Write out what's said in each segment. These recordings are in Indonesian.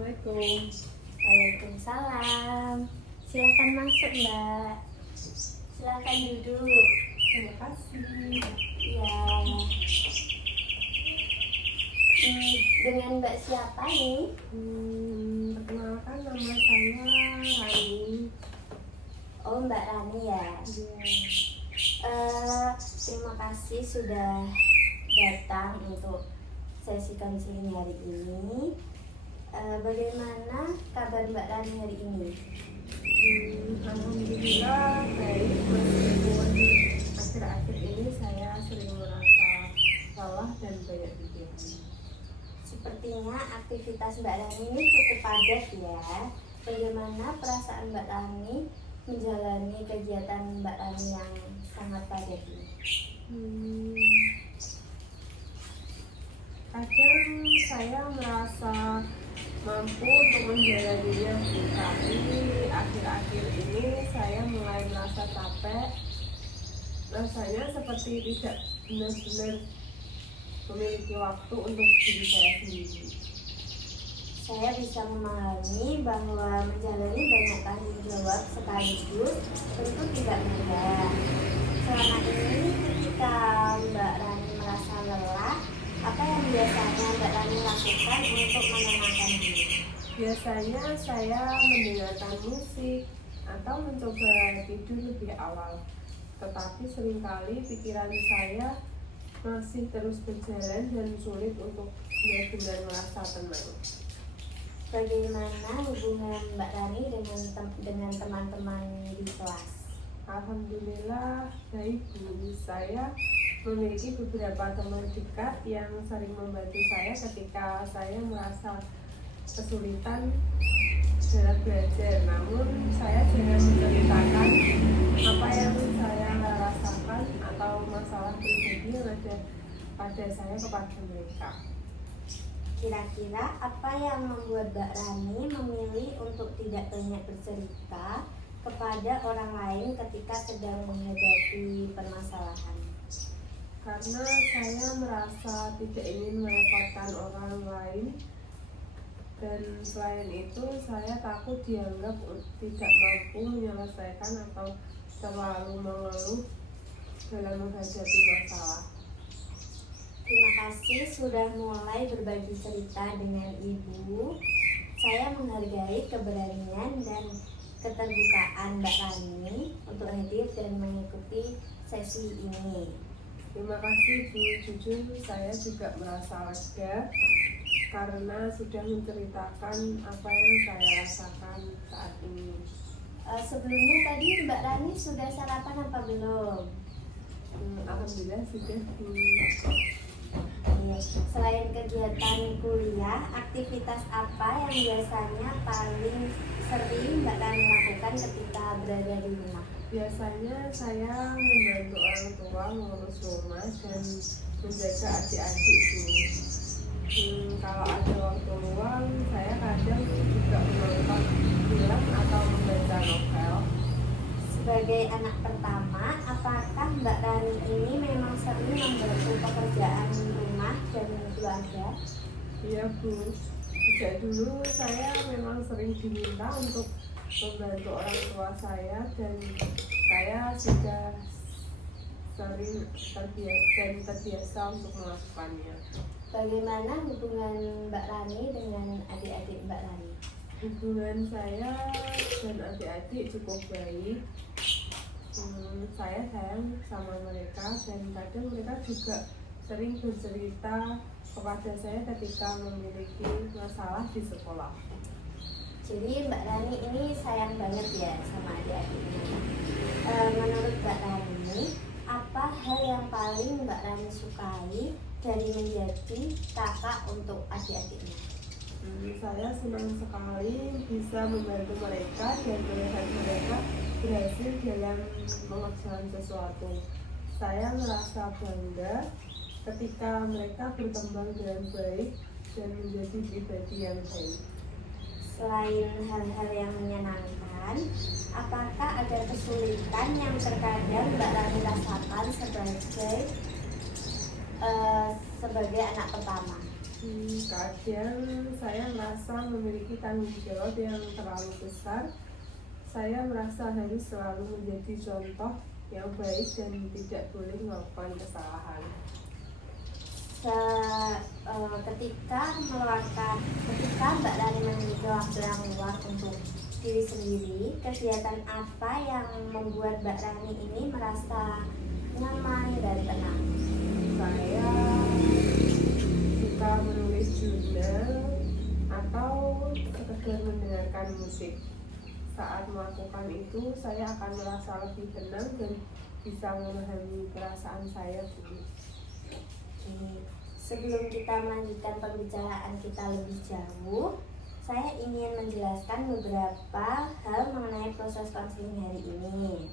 Assalamualaikum. Waalaikumsalam. Silakan masuk, Mbak. Silakan duduk. Terima kasih. Ya. Dengan Mbak siapa nih? Perkenalkan nama saya Rani. Oh, Mbak Rani ya. Terima kasih sudah datang untuk sesi konseling hari ini. Bagaimana kabar Mbak Rani hari ini? Alhamdulillah baik, meskipun akhir-akhir ini saya sering merasa lelah dan banyak pikiran. Sepertinya aktivitas Mbak Rani ini cukup padat ya. Bagaimana perasaan Mbak Rani menjalani kegiatan Mbak Rani yang sangat padat ini? Kadang saya merasa mampu untuk menjalaninya, tapi akhir-akhir ini saya mulai merasa capek. Rasanya seperti tidak benar-benar memiliki waktu untuk diri saya sendiri. Saya bisa memahami bahwa menjalani banyak tanggung jawab sekaligus tentu tidak mudah. Selama ini ketika Mbak Rani merasa lelah, apa yang biasanya Mbak Rani lakukan untuk menenangkan diri? Biasanya saya mendengarkan musik atau mencoba tidur lebih awal. Tetapi seringkali pikiran saya masih terus berjalan dan sulit untuk benar-benar merasa tenang. Bagaimana hubungan Mbak Rani dengan teman-teman di kelas? Alhamdulillah baik, Bu. Saya memiliki beberapa teman dekat yang sering membantu saya ketika saya merasa kesulitan dalam belajar. Namun saya jarang menceritakan apa yang saya rasakan atau masalah pribadi yang ada pada saya kepada mereka. Kira-kira apa yang membuat Mbak Rani memilih untuk tidak banyak bercerita kepada orang lain ketika sedang menghadapi permasalahan? Karena saya merasa tidak ingin merepotkan orang lain, dan selain itu saya takut dianggap tidak mampu menyelesaikan atau terlalu mengeluh dalam menghadapi masalah. Terima kasih sudah mulai berbagi cerita dengan Ibu. Saya menghargai keberanian dan keterbukaan Mbak Rani untuk hadir dan mengikuti sesi ini. Terima kasih, Bu. Jujur saya juga merasa lega karena sudah menceritakan apa yang saya rasakan saat ini. Sebelumnya tadi Mbak Rani sudah sarapan apa belum? Alhamdulillah sudah, Bu. Iya. Selain kegiatan kuliah, aktivitas apa yang biasanya paling sering Mbak Rani lakukan ketika berada di rumah? Biasanya saya membantu orang tua mengurus rumah dan menjaga adik-adik, Bu. Kalau ada waktu luang, saya kadang juga menonton film atau membaca novel. Sebagai anak pertama, apakah Mbak Rani ini memang sering membantu pekerjaan rumah dan keluarga? Iya, Bu. Sejak dulu saya memang sering diminta untuk membantu orang tua saya, dan saya sudah sering terbiasa untuk melakukannya. Bagaimana hubungan Mbak Rani dengan adik-adik Mbak Rani? Hubungan saya dan adik-adik cukup baik. Saya sayang sama mereka, dan kadang mereka juga sering bercerita kepada saya ketika memiliki masalah di sekolah. Jadi Mbak Rani ini sayang banget ya sama adik-adiknya. Menurut Mbak Rani, apa hal yang paling Mbak Rani sukai dari menjadi kakak untuk adik-adiknya? Saya senang sekali bisa membantu mereka dan melihat mereka berhasil dalam mengerjakan sesuatu. Saya merasa bangga ketika mereka berkembang dengan baik dan menjadi pribadi yang baik. Selain hal-hal yang menyenangkan, apakah ada kesulitan yang terkadang Mbak Rani rasakan sebagai anak pertama? Kadang saya merasa memiliki tanggung jawab yang terlalu besar. Saya merasa harus selalu menjadi contoh yang baik dan tidak boleh melakukan kesalahan. Ketika Mbak Rani memiliki waktu yang luang untuk diri sendiri, kegiatan apa yang membuat Mbak Rani ini merasa nyaman dan tenang? Saya suka menulis jurnal atau sekedar mendengarkan musik. Saat melakukan itu, saya akan merasa lebih tenang dan bisa memahami perasaan saya dulu. Sebelum kita melanjutkan pembicaraan kita lebih jauh, saya ingin menjelaskan beberapa hal mengenai proses konseling hari ini.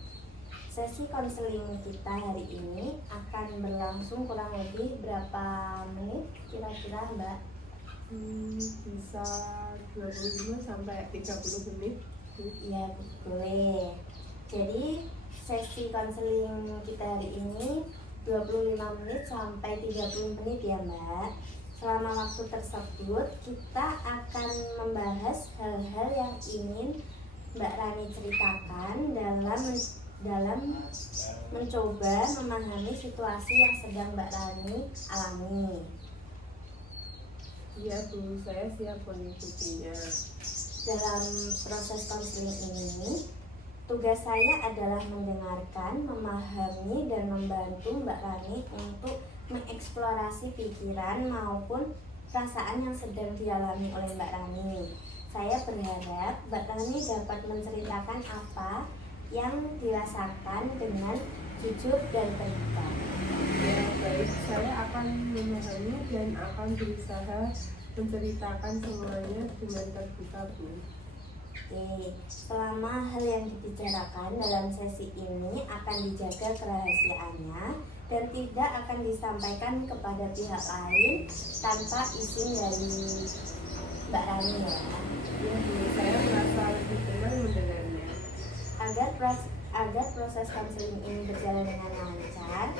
Sesi konseling kita hari ini akan berlangsung kurang lebih berapa menit kira-kira, Mbak? Bisa 25 sampai 30 menit. Ya, boleh. Jadi sesi konseling kita hari ini 25 menit sampai 30 menit ya, Mbak. Selama waktu tersebut kita akan membahas hal-hal yang ingin Mbak Rani ceritakan dalam mencoba memahami situasi yang sedang Mbak Rani alami. Iya Bu, saya siap mengikutinya. Dalam proses konseling ini, tugas saya adalah mendengarkan, memahami, dan membantu Mbak Rani untuk mengeksplorasi pikiran maupun perasaan yang sedang dialami oleh Mbak Rani. Saya berharap Mbak Rani dapat menceritakan apa yang dirasakan dengan jujur dan terbuka. Ya baik, saya akan memahami dan akan berusaha menceritakan semuanya dengan terbuka Bu. Oke, selama hal yang dibicarakan dalam sesi ini akan dijaga kerahasiaannya dan tidak akan disampaikan kepada pihak lain tanpa izin dari Mbak Rani ya. Ya Bu, saya merasa lebih tenang mendengarnya. Agar proses konseling ini berjalan dengan lancar,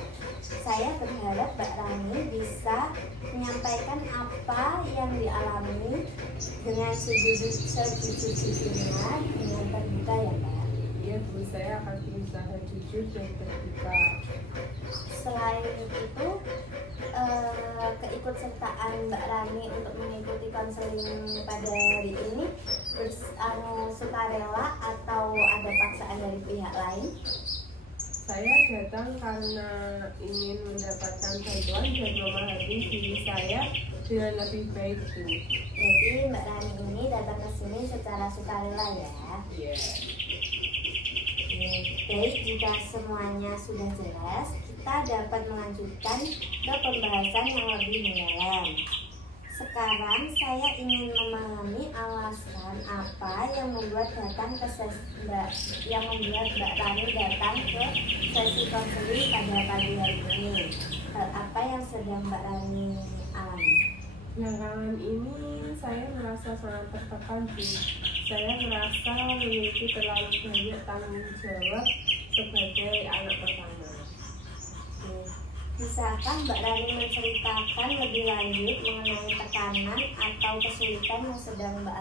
saya berharap Mbak Rani bisa menyampaikan apa yang dialami dengan sejujur-jujurnya dengan terbuka ya Mbak. Iya Bu, saya akan berusaha jujur dan terbuka. Selain itu, keikutsertaan Mbak Rani untuk mengikuti konseling pada hari ini sukarela atau ada paksaan dari pihak lain? Saya datang karena ingin mendapatkan bantuan dan memahami diri saya dengan lebih baik Bu. Jadi Mbak Rani ini datang ke sini secara sukarela ya? Iya. Baik, jika semuanya sudah jelas, kita dapat melanjutkan ke pembahasan yang lebih mendalam. Sekarang saya ingin memahami alasan apa yang membuat Mbak Rani datang ke sesi konseling pada pagi hari ini. Hal apa yang sedang Mbak Rani alami? Belakangan ini saya merasa sangat tertekan Bu. Saya merasa memiliki terlalu banyak tanggung jawab sebagai anak pertama. Bisakah Mbak Rani menceritakan lebih lanjut mengenai tekanan atau kesulitan yang sedang Mbak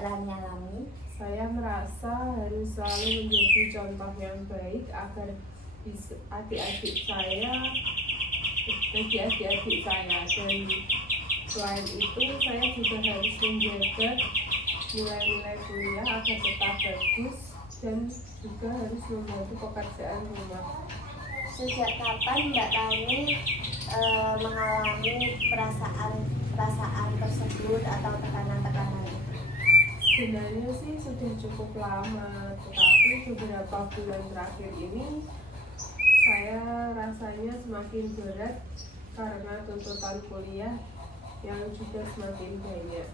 Rani alami? Saya merasa harus selalu menjadi contoh yang baik agar adik-adik saya dan selain itu saya juga harus menjaga nilai-nilai kuliah agar tetap bagus dan juga harus membantu pekerjaan rumah. Sejak kapan Mbak Rani mengalami perasaan tersebut atau tekanan-tekanan? Sebenarnya sih sudah cukup lama, tetapi beberapa bulan terakhir ini saya rasanya semakin berat karena tuntutan kuliah yang juga semakin banyak.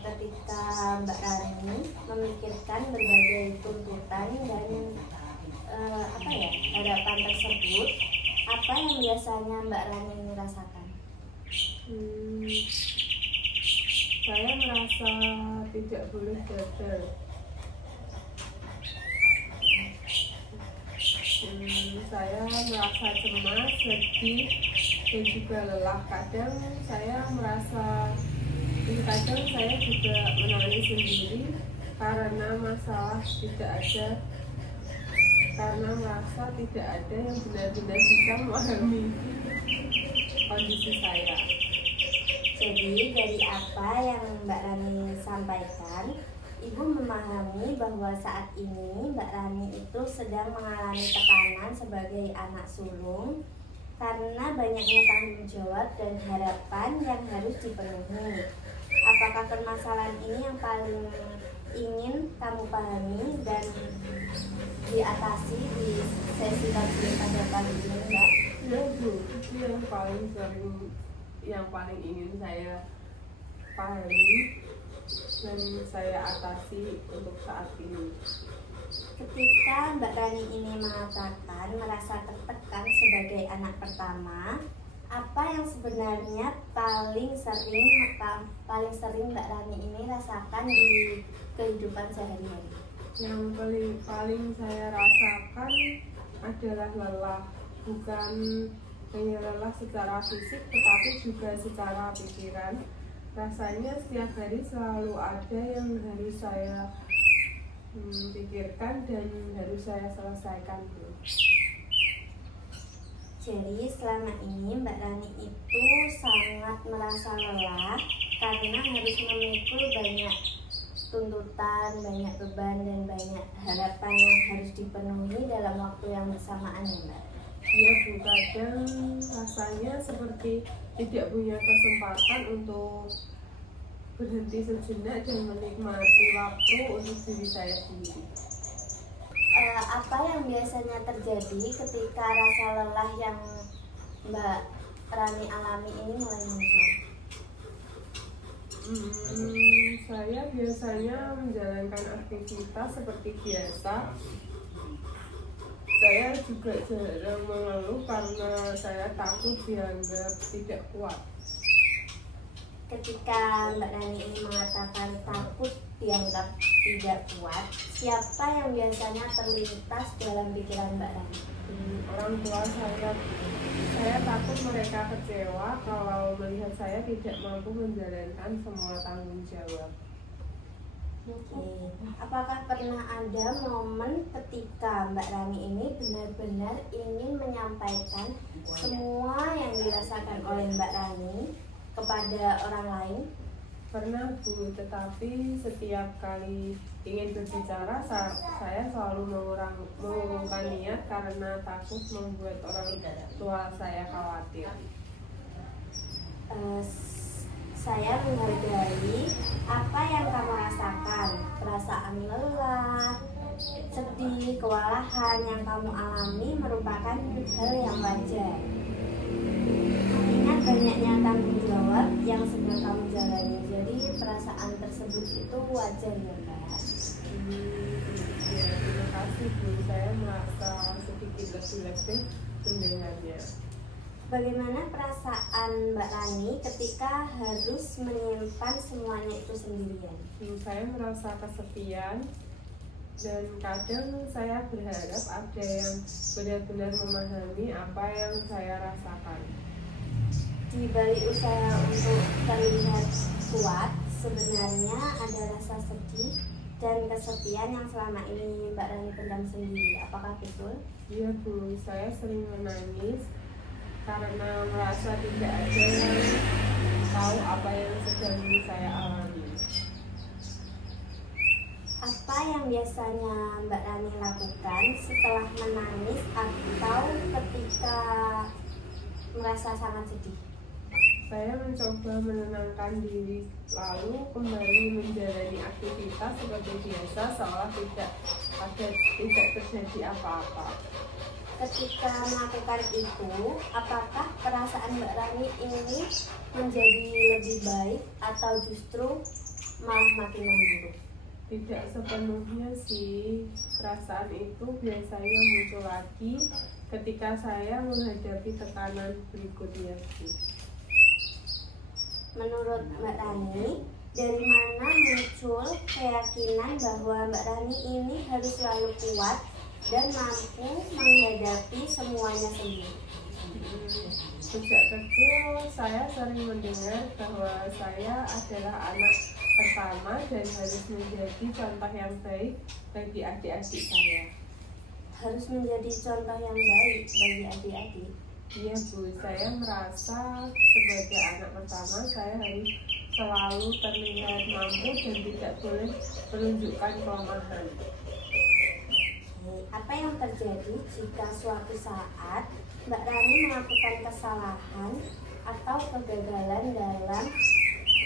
Ketika Mbak Rani memikirkan berbagai tuntutan dan harapan tersebut, apa yang biasanya Mbak Rani rasakan? Saya merasa tidak boleh gagal. Saya merasa cemas, sedih, dan juga lelah. Kadang saya merasa, kadang saya juga menangis sendiri karena masalah tidak ada, karena merasa tidak ada yang benar-benar bisa memahami kondisi saya. Jadi dari apa yang Mbak Rani sampaikan, Ibu memahami bahwa saat ini Mbak Rani itu sedang mengalami tekanan sebagai anak sulung karena banyaknya tanggung jawab dan harapan yang harus dipenuhi. Apakah permasalahan ini yang paling ingin kamu pahami dan diatasi di sesi kajian pada pagi ini, Mbak? Ya Bu, itu yang paling sering, yang paling ingin saya pahami dan saya atasi untuk saat ini. Ketika Mbak Rani ini mengatakan merasa tertekan sebagai anak pertama, apa yang sebenarnya paling sering Mbak Rani ini rasakan di kehidupan sehari-hari? Yang paling saya rasakan adalah lelah, bukan hanya lelah secara fisik tetapi juga secara pikiran. Rasanya setiap hari selalu ada yang harus saya pikirkan dan harus saya selesaikan. Jadi selama ini Mbak Rani itu sangat merasa lelah karena harus memikul banyak tuntutan, banyak beban dan banyak harapan yang harus dipenuhi dalam waktu yang bersamaan, ya Mbak. Iya Bu, kadang rasanya seperti tidak punya kesempatan untuk berhenti sejenak dan menikmati waktu untuk diri saya sendiri. Apa yang biasanya terjadi ketika rasa lelah yang Mbak Rani alami ini mulai muncul? Saya biasanya menjalankan aktivitas seperti biasa. Saya juga jarang mengeluh karena saya takut dianggap tidak kuat. Ketika Mbak Rani ini mengatakan takut dianggap tidak kuat, siapa yang biasanya terlintas dalam pikiran Mbak Rani? Orang tua saya takut mereka kecewa kalau melihat saya tidak mampu menjalankan semua tanggung jawab. Oke. Apakah pernah ada momen ketika Mbak Rani ini benar-benar ingin menyampaikan semua yang dirasakan oleh Mbak Rani kepada orang lain? Pernah Bu, tetapi setiap kali ingin berbicara saya selalu mengurungkan niat karena takut membuat orang tua saya khawatir. Saya menghargai apa yang kamu rasakan, perasaan lelah, sedih, kewalahan yang kamu alami merupakan hal yang wajar. Mengingat banyaknya tanggung jawab yang sedang kamu jalani, jadi perasaan tersebut itu wajar ya Kak. Ya, terima kasih Bu, saya merasa sedikit lebih lega mendengarnya. Bagaimana perasaan Mbak Rani ketika harus menyimpan semuanya itu sendirian? Saya merasa kesepian dan kadang saya berharap ada yang benar-benar memahami apa yang saya rasakan. Di balik usaha untuk terlihat kuat, sebenarnya ada rasa sedih dan kesepian yang selama ini Mbak Rani pendam sendiri. Apakah betul? Iya Bu, saya sering menangis karena merasa tidak ada yang tahu apa yang sedang saya alami. Apa yang biasanya Mbak Rani lakukan setelah menangis atau ketika merasa sangat sedih? Saya mencoba menenangkan diri lalu kembali menjalani aktivitas seperti biasa seolah tidak terjadi apa-apa. Ketika melakukan itu, apakah perasaan Mbak Rani ini menjadi lebih baik atau justru malah makin memburuk? Tidak sepenuhnya sih, perasaan itu biasanya muncul lagi ketika saya menghadapi tekanan berikutnya sih. Menurut Mbak Rani, dari mana muncul keyakinan bahwa Mbak Rani ini harus selalu kuat dan mampu menghadapi semuanya sendiri? Sejak kecil, saya sering mendengar bahwa saya adalah anak pertama dan harus menjadi contoh yang baik bagi adik-adik saya. Harus menjadi contoh yang baik bagi adik-adik. Iya Bu, saya merasa sebagai anak pertama saya harus selalu terlihat mampu dan tidak boleh menunjukkan kelemahan. Apa yang terjadi jika suatu saat Mbak Rani melakukan kesalahan atau kegagalan dalam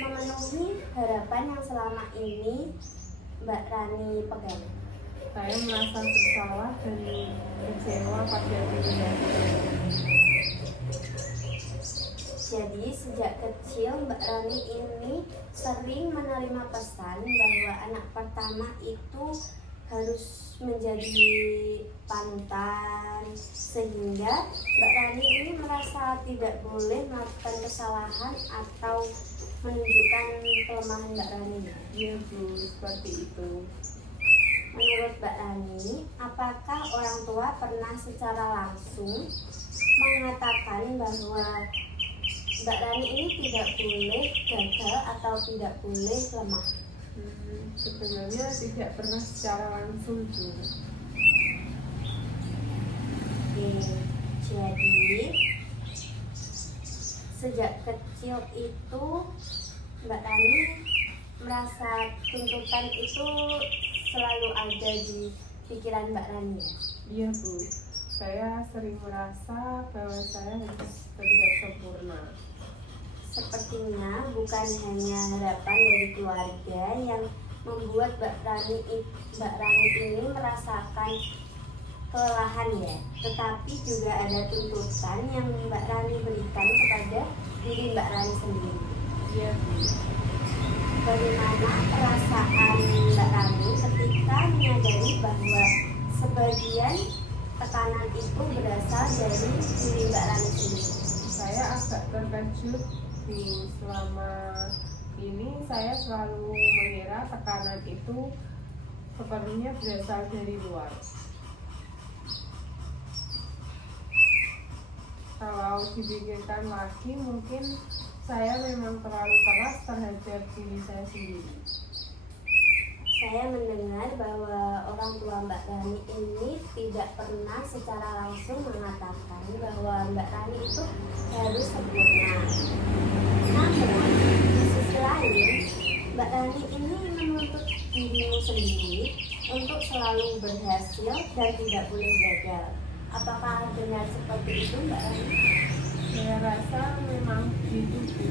memenuhi harapan yang selama ini Mbak Rani pegang? Saya merasa bersalah dan kecewa pada diri saya. Jadi sejak kecil Mbak Rani ini sering menerima pesan bahwa anak pertama itu harus menjadi panutan, sehingga Mbak Rani ini merasa tidak boleh melakukan kesalahan atau menunjukkan kelemahan Mbak Rani. Iya Bu, seperti itu. Menurut Mbak Rani, apakah orang tua pernah secara langsung mengatakan bahwa Mbak Rani ini tidak boleh gagal atau tidak boleh lemah? Sebenarnya tidak pernah secara langsung Bu. Jadi sejak kecil itu Mbak Rani merasa tuntutan itu selalu ada di pikiran Mbak Rani ya? Iya Bu, saya sering merasa bahwa saya harus terlihat sempurna. Sepertinya bukan hanya harapan dari keluarga yang membuat Mbak Rani ini merasakan kelelahan ya, tetapi juga ada tuntutan yang Mbak Rani berikan kepada diri Mbak Rani sendiri. Iya Bu. Bagaimana perasaan Mbak Rani ketika menyadari bahwa sebagian tekanan itu berasal dari diri Mbak Rani sendiri? Saya agak terkejut Bu. Selama ini saya selalu mengira tekanan itu sepenuhnya berasal dari luar. Kalau dipikirkan lagi, mungkin saya memang terlalu keras terhadap diri saya sendiri. Saya mendengar bahwa orang tua Mbak Rani ini tidak pernah secara langsung mengatakan bahwa Mbak Rani itu harus sempurna. Namun, di sisi lain, Mbak Rani ini menuntut dirimu sendiri untuk selalu berhasil dan tidak boleh gagal. Apakah benar seperti itu Mbak Rani? Saya rasa memang begitu Bu.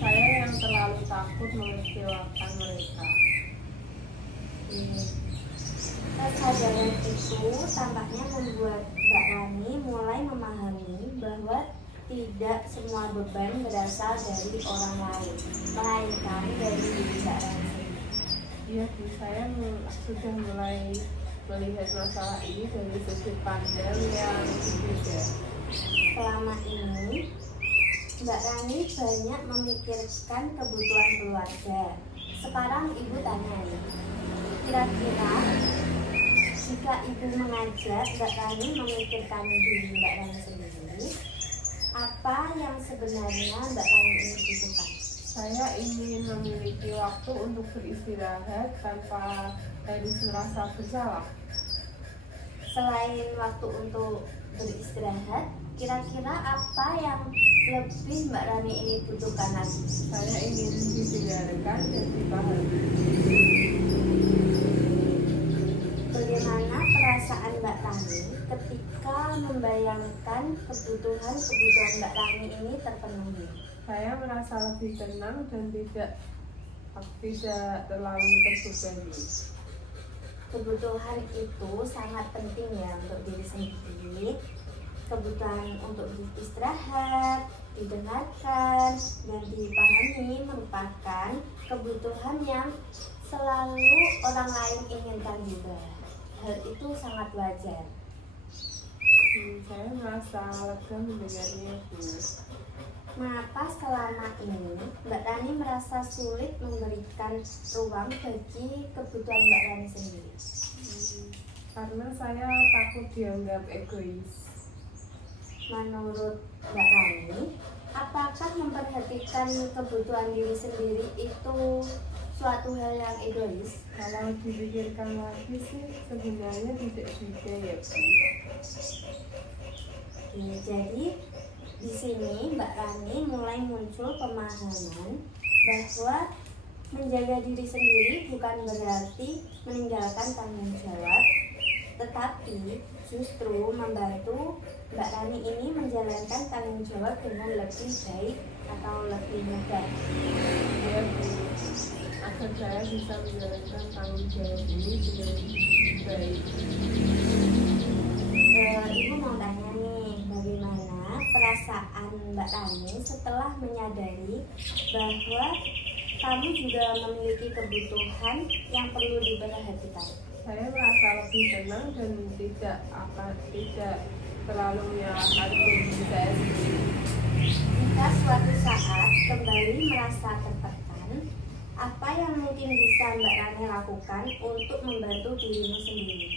Saya yang terlalu takut mengecewakan mereka. Kesadaran itu tampaknya membuat Mbak Rani mulai memahami bahwa tidak semua beban berasal dari orang lain, melainkan dari diri Mbak Rani. Iya Bu, saya sudah mulai melihat masalah ini dari sudut pandang yang berbeda. Selama ini, Mbak Rani banyak memikirkan kebutuhan keluarga. Sekarang Ibu tanya nih, kira-kira jika Ibu mengajak Mbak Rani memikirkan diri Mbak Rani sendiri, apa yang sebenarnya Mbak Rani ini butuhkan? Saya ingin memiliki waktu untuk beristirahat tanpa harus merasa bersalah. Selain waktu untuk beristirahat, kira-kira apa yang lebih Mbak Rani ini butuhkan lagi? Saya ingin didengarkan dan dipahami. Bagaimana perasaan Mbak Rani ketika membayangkan kebutuhan Mbak Rani ini terpenuhi? Saya merasa lebih tenang dan tidak terlalu terbebani. Kebutuhan itu sangat penting ya untuk diri sendiri. Kebutuhan untuk beristirahat, didengarkan, dan dipahami merupakan kebutuhan yang selalu orang lain inginkan juga. Hal itu sangat wajar. Saya merasa lega mendengarnya Bu. Mengapa selama ini Mbak Rani merasa sulit memberikan ruang bagi kebutuhan Mbak Rani sendiri? Karena saya takut dianggap egois. menurut Mbak Rani, apakah memperhatikan kebutuhan diri sendiri itu suatu hal yang egois? Kalau dipikirkan lagi sih sebenarnya tidak juga ya Bu. Oke, jadi di sini Mbak Rani mulai muncul pemahaman bahwa menjaga diri sendiri bukan berarti meninggalkan tanggung jawab, tetapi justru membantu Mbak Rani ini menjalankan tanggung jawab dengan lebih baik atau lebih mudah. Ya Bu, agar saya bisa menjalankan tanggung jawab ini dengan baik. Ibu mau tanya nih, bagaimana perasaan Mbak Rani setelah menyadari bahwa kamu juga memiliki kebutuhan yang perlu diperhatikan? Saya merasa lebih tenang dan tidak terlalu menyalahkan diri saya sendiri. Jika suatu saat kembali merasa tertekan, apa yang mungkin bisa Mbak Rani lakukan untuk membantu dirimu sendiri?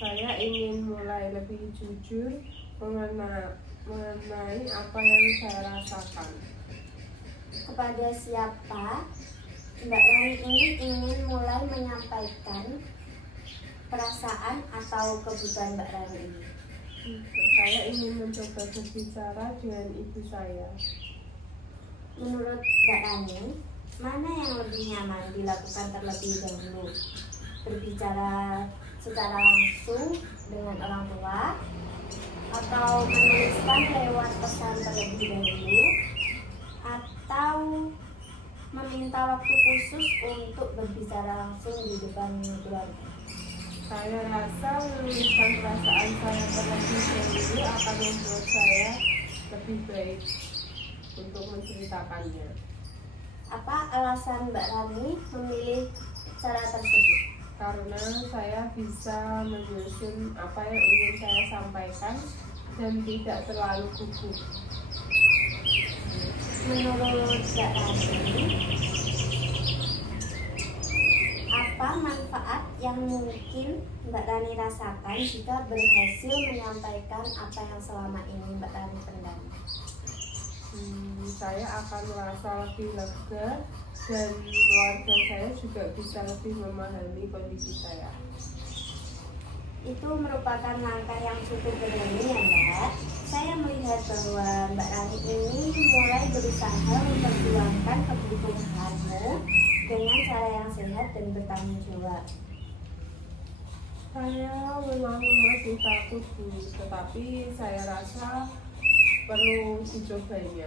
Saya ingin mulai lebih jujur mengenai apa yang saya rasakan. Kepada siapa Mbak Rani ini ingin mulai menyampaikan perasaan atau kebutuhan Mbak Rani ini? Saya ingin mencoba berbicara dengan ibu saya. Menurut Mbak Rani, mana yang lebih nyaman dilakukan terlebih dahulu? Berbicara secara langsung dengan orang tua, atau menuliskan lewat pesan terlebih dahulu, atau meminta waktu khusus untuk berbicara langsung di depan keluarga? Saya rasa menuliskan perasaan saya terlebih dahulu akan membuat saya lebih baik untuk menceritakannya. Apa alasan Mbak Rani memilih cara tersebut? Karena saya bisa menyusun apa yang ingin saya sampaikan dan tidak terlalu gugup. Menurut Mbak Rani, apa manfaat yang mungkin Mbak Rani rasakan jika berhasil menyampaikan apa yang selama ini Mbak Rani pendam? Saya akan merasa lebih lega dan keluarga saya juga bisa lebih memahami kondisi saya. Itu merupakan langkah yang cukup berani ya Mbak. Saya melihat bahwa Mbak Rani ini mulai berusaha memperjuangkan kebutuhanmu dengan cara yang sehat dan bertanggung jawab. Saya memang masih takut Bu, tetapi saya rasa perlu dicobanya.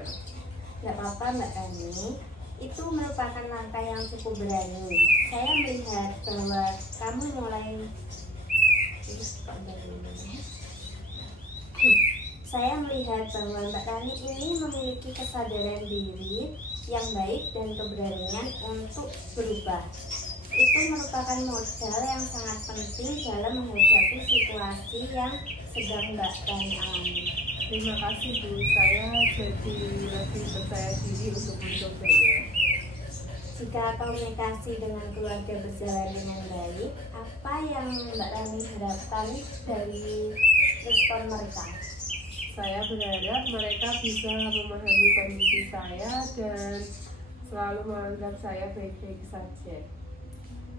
Gak apa-apa Mbak Rani, itu merupakan langkah yang cukup berani. Saya melihat bahwa kamu mulai Saya melihat bahwa Mbak Rani ini memiliki kesadaran diri yang baik dan keberanian untuk berubah. Itu merupakan modal yang sangat penting dalam menghadapi situasi yang sedang Mbak Rani alami. Terima kasih Bu, saya jadi lebih percaya diri untuk mencobanya. Jika komunikasi dengan keluarga berjalan dengan baik, apa yang Mbak Rani harapkan dari respon mereka? Saya berharap mereka bisa memahami kondisi saya dan selalu menganggap saya baik-baik saja.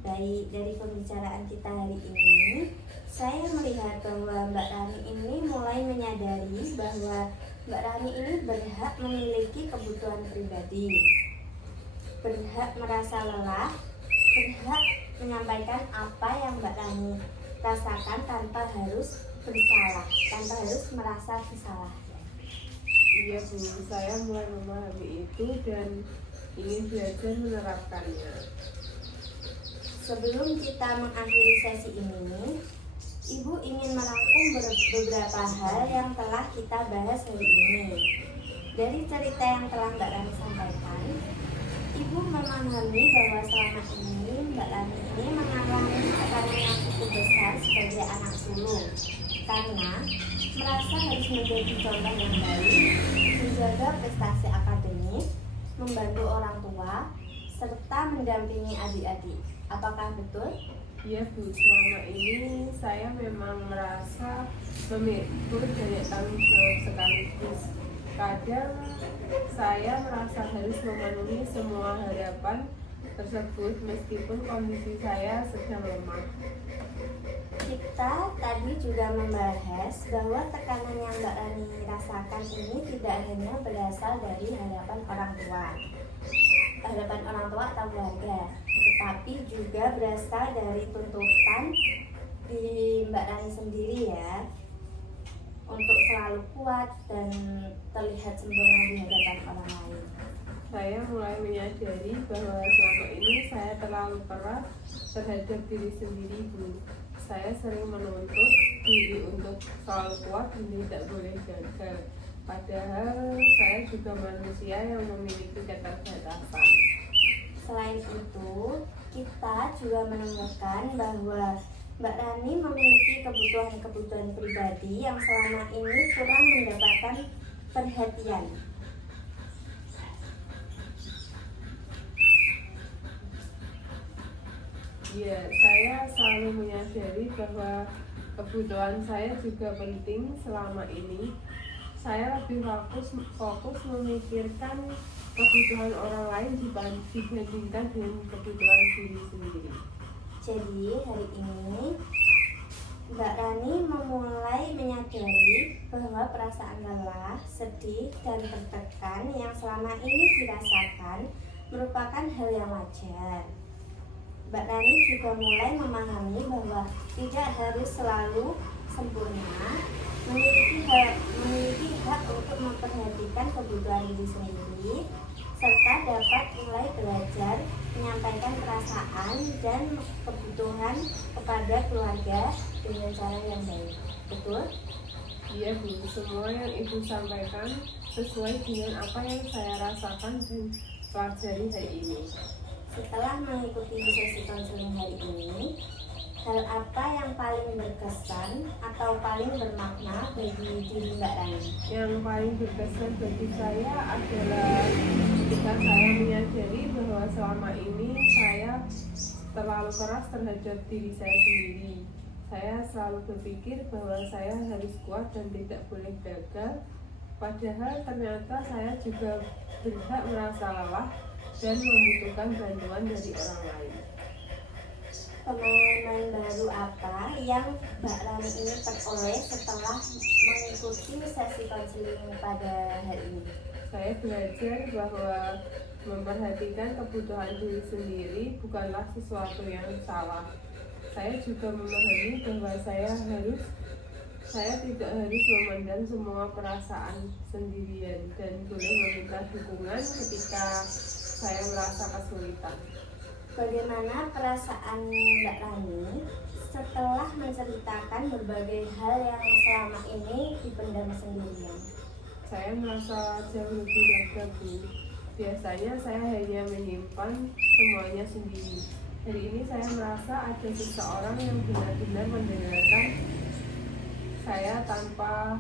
Baik, dari pembicaraan kita hari ini, saya melihat bahwa Mbak Rani ini mulai menyadari bahwa Mbak Rani ini berhak memiliki kebutuhan pribadi, berhak merasa lelah, berhak menyampaikan apa yang Mbak Rani rasakan tanpa harus bersalah, tanpa harus merasa bersalah. Iya Bu, saya mulai memahami itu dan ingin belajar menerapkannya. Sebelum kita mengakhiri sesi ini, Ibu ingin merangkum beberapa hal yang telah kita bahas hari ini. Dari cerita yang telah Mbak Rani sampaikan, Ibu memahami bahwa selama ini Mbak Rani ini mengalami tekanan yang cukup besar sebagai anak sulung, karena merasa harus menjadi contoh yang baik, menjaga prestasi akademik, membantu orang tua, serta mendampingi adik-adik. Apakah betul? Iya Bu, selama ini saya memang merasa memikul banyak tanggung jawab sekaligus. Kadang saya merasa harus memenuhi semua harapan tersebut meskipun kondisi saya sedang lemah. Kita tadi juga membahas bahwa tekanan yang Mbak Rani rasakan ini tidak hanya berasal dari harapan orang tua atau keluarga, tetapi juga berasal dari tuntutan di Mbak Rani sendiri ya, untuk selalu kuat dan terlihat sempurna di hadapan orang lain. Saya mulai menyadari bahwa selama ini saya terlalu keras terhadap diri sendiri Bu. Saya sering menuntut diri untuk selalu kuat dan tidak boleh gagal. Padahal saya juga manusia yang memiliki keterbatasan. Selain itu, kita juga menemukan bahwa Mbak Rani memiliki kebutuhan-kebutuhan pribadi yang selama ini kurang mendapatkan perhatian. Ya, saya selalu menyadari bahwa kebutuhan saya juga penting. Selama ini saya lebih fokus memikirkan kebutuhan orang lain dibandingkan dengan kebutuhan diri sendiri. Jadi hari ini Mbak Rani memulai menyadari bahwa perasaan lelah, sedih, dan tertekan yang selama ini dirasakan merupakan hal yang wajar. Mbak Rani juga mulai memahami bahwa tidak harus selalu sempurna, memiliki hak untuk memperhatikan kebutuhan diri sendiri, serta dapat mulai belajar menyampaikan perasaan dan kebutuhan kepada keluarga dengan cara yang baik. Betul? Iya Bu, semua yang Ibu sampaikan sesuai dengan apa yang saya rasakan dan pelajari hari ini. Setelah mengikuti sesi konseling hari ini, hal apa yang paling berkesan atau paling bermakna bagi diri Mbak Rani? Yang paling berkesan bagi saya adalah ketika saya menyadari bahwa selama ini saya terlalu keras terhadap diri saya sendiri. Saya selalu berpikir bahwa saya harus kuat dan tidak boleh gagal. Padahal ternyata saya juga berhak merasa lelah dan membutuhkan bantuan dari orang lain. Pengalaman baru apa yang Mbak Rani ini peroleh setelah mengikuti sesi konseling pada hari ini? Saya belajar bahwa memperhatikan kebutuhan diri sendiri bukanlah sesuatu yang salah. Saya juga memahami bahwa saya tidak harus memendam semua perasaan sendirian dan boleh meminta dukungan ketika saya merasa kesulitan. Bagaimana perasaan Mbak Rani setelah menceritakan berbagai hal yang selama ini dipendam sendirian? Saya merasa jauh lebih lega Bu. Biasanya saya hanya menyimpan semuanya sendiri. Hari ini saya merasa ada seseorang yang benar-benar mendengarkan saya tanpa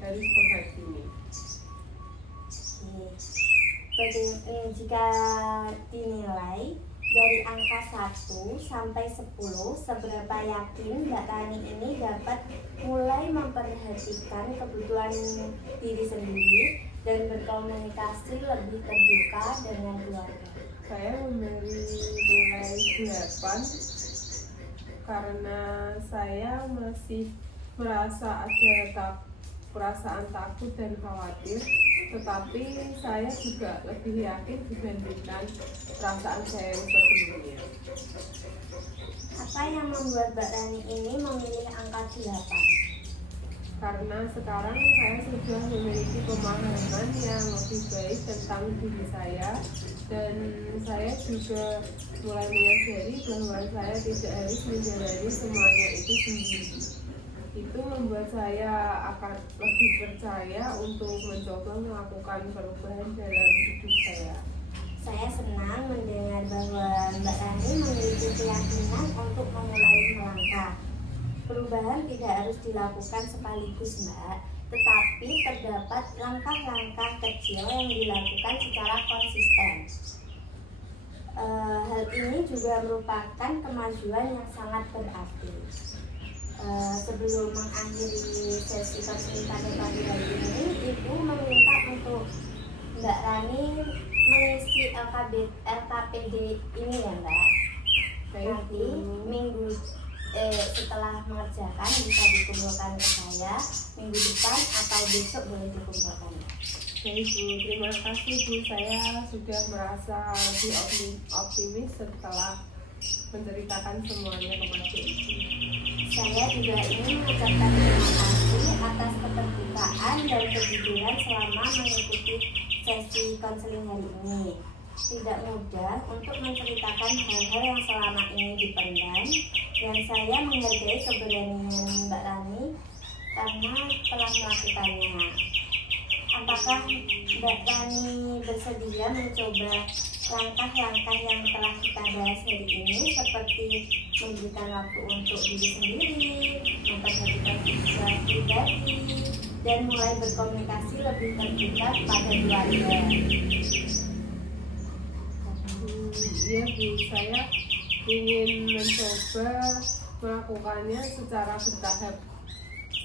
harus menghakimi. Jika dinilai dari angka 1 sampai 10, seberapa yakin Mbak Rani ini dapat mulai memperhatikan kebutuhan diri sendiri dan berkomunikasi lebih terbuka dengan keluarga? Saya memberi nilai 8 karena saya masih merasa ada perasaan takut dan khawatir, tetapi saya juga lebih yakin dibandingkan perasaan saya yang sebelumnya. Apa yang membuat Mbak Rani ini memilih angka 8? Karena sekarang saya sudah memiliki pemahaman yang lebih baik tentang diri saya, dan saya juga mulai menyadari bahwa saya tidak harus menjalani semuanya itu sendiri. Itu membuat saya akan lebih percaya untuk mencoba melakukan perubahan dalam hidup saya. Saya senang mendengar bahwa Mbak Rani memiliki keyakinan untuk memulai melangkah. Perubahan tidak harus dilakukan sekaligus, Mbak, tetapi terdapat langkah-langkah kecil yang dilakukan secara konsisten. Hal ini juga merupakan kemajuan yang sangat berarti. Sebelum mengakhiri sesi konseling pada pagi hari ini, Ibu meminta untuk Mbak Rani mengisi LKPD ini ya Mbak. Nanti minggu setelah mengerjakan bisa dikumpulkan ke saya, minggu depan atau besok boleh dikumpulkan. Baik Bu, terima kasih Bu. Saya sudah merasa lebih optimis setelah menceritakan semuanya kepada Ibu. Saya juga ingin mengucapkan terima kasih atas keterbukaan dan kejujuran selama mengikuti sesi konseling hari ini. Tidak mudah untuk menceritakan hal-hal yang selama ini dipendam, dan saya menghargai keberanian Mbak Rani karena telah melakukannya. Apakah Mbak Rani bersedia mencoba langkah-langkah yang telah kita bahas hari ini, seperti memberikan waktu untuk diri sendiri, memperhatikan kebutuhan pribadi, dan mulai berkomunikasi lebih terbuka pada keluarga? Iya Bu, saya ingin mencoba melakukannya secara bertahap.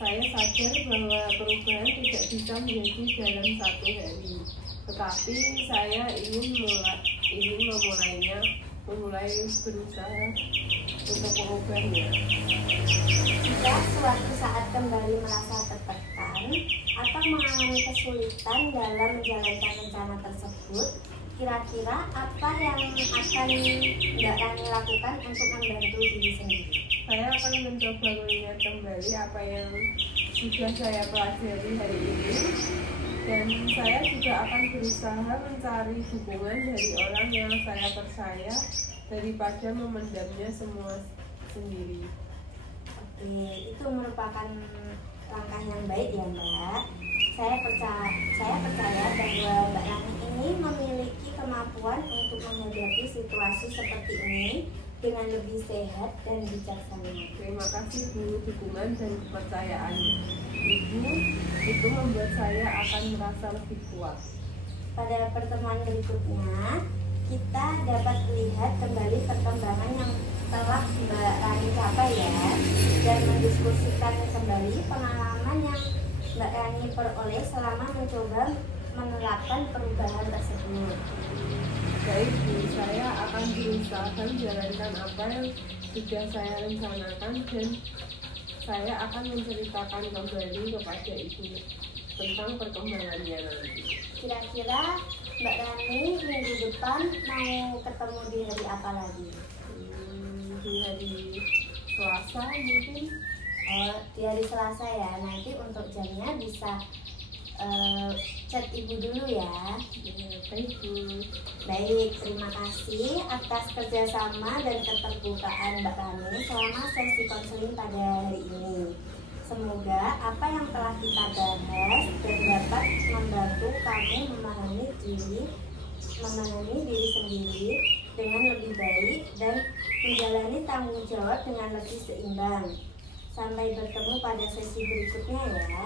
Saya sadar bahwa perubahan tidak bisa menjadi dalam satu hari, tetapi saya ingin memulai berusaha untuk mengubahnya. Jika suatu saat kembali merasa tertekan atau mengalami kesulitan dalam menjalankan rencana tersebut, kira-kira apa yang akan Mbak Rani lakukan untuk membantu diri sendiri? Saya akan mencoba mengingat kembali apa yang sudah saya pelajari hari ini, dan saya juga akan berusaha mencari dukungan dari orang yang saya percaya daripada memendamnya semua sendiri. Oke, itu merupakan langkah yang baik ya Mbak. Saya percaya bahwa Mbak Rani ini memiliki kemampuan untuk menghadapi situasi seperti ini dengan lebih sehat dan bijaksana. Terima kasih Bu, dukungan dan kepercayaan Ibu itu membuat saya akan merasa lebih kuat. Pada pertemuan berikutnya, kita dapat melihat kembali perkembangan yang telah Mbak Rani capai ya, dan mendiskusikan kembali pengalaman yang Mbak Rani peroleh selama mencoba menerapkan perubahan tersebut. Baik Bu, saya akan berusaha menjalankan apa yang sudah saya rencanakan, dan saya akan menceritakan kembali kepada Ibu tentang perkembangannya nanti. Kira-kira Mbak Rani minggu depan mau ketemu di hari apa lagi? Di hari Selasa mungkin. Oh, di hari Selasa ya. Nanti untuk jamnya bisa chat Ibu dulu ya. Baik Bu. Baik, terima kasih atas kerjasama dan keterbukaan Mbak Rani selama sesi konseling pada hari ini. Semoga apa yang telah kita bahas dan dapat membantu kamu memahami diri sendiri dengan lebih baik dan menjalani tanggung jawab dengan lebih seimbang. Sampai bertemu pada sesi berikutnya ya.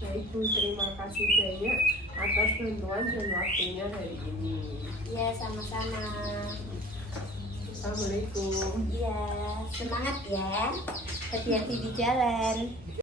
Baik Bu, terima kasih banyak atas bantuan dan waktunya hari ini. Iya, sama-sama. Assalamualaikum. Iya, semangat ya. Hati-hati di jalan.